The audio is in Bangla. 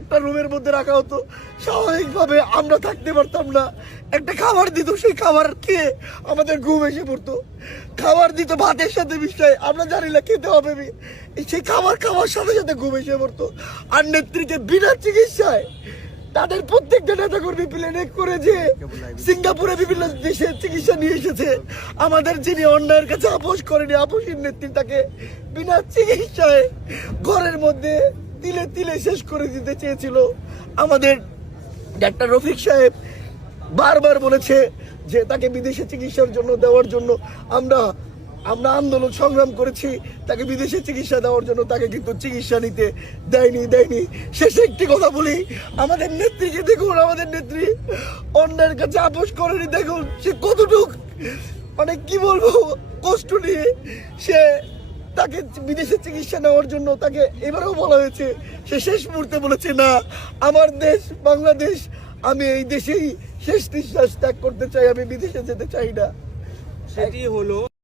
একটা রুমের মধ্যে রাখা হতো, স্বাভাবিকভাবে আমরা থাকতে পারতাম না। একটা খাবার দিত, সেই খাবার খেয়ে আমাদের ঘুম এসে পড়তো। খাবার দিত ভাতের সাথে মিশাই, আমরা জানি না খেতে হবে, সেই খাবার খাওয়ার সাথে সাথে ঘুম এসে পড়তো। আর নেত্রীকে বিনা চিকিৎসায় তাদের প্রত্যেকটা নেতাকর্মী প্লেনে করে যে সিঙ্গাপুরে বিভিন্ন দেশে চিকিৎসা নিয়ে এসেছে। আমাদের যিনি অন্যায়ের কাছে আপোষ করেনি, আপোষের নেত্রী, তাকে বিনা চিকিৎসায় ঘরের মধ্যে তিলে তিলে শেষ করে দিতে চেয়েছিল। আমাদের ডাক্তার রফিক সাহেব বারবার বলেছে যে তাকে বিদেশে চিকিৎসার জন্য দেওয়ার জন্য আমরা আন্দোলন সংগ্রাম করেছি, তাকে বিদেশে চিকিৎসা দেওয়ার জন্য। তাকে কিন্তু চিকিৎসা নিতে দেয়নি। শেষে একটি কথা বলি, আমাদের নেত্রীকে দেখুন, আমাদের নেত্রী অন্যের কাছে আপোষ করেনি। দেখুন সে কতটুক, মানে কি বলবো, কষ্ট নিয়ে সে তাকে বিদেশে চিকিৎসা নেওয়ার জন্য তাকে এবারেও বলা হয়েছে। সে শেষ মুহূর্তে বলেছে, না, আমার দেশ বাংলাদেশ, আমি এই দেশেই শেষ নিঃশ্বাস ত্যাগ করতে চাই, আমি বিদেশে যেতে চাই না। সেটি হলো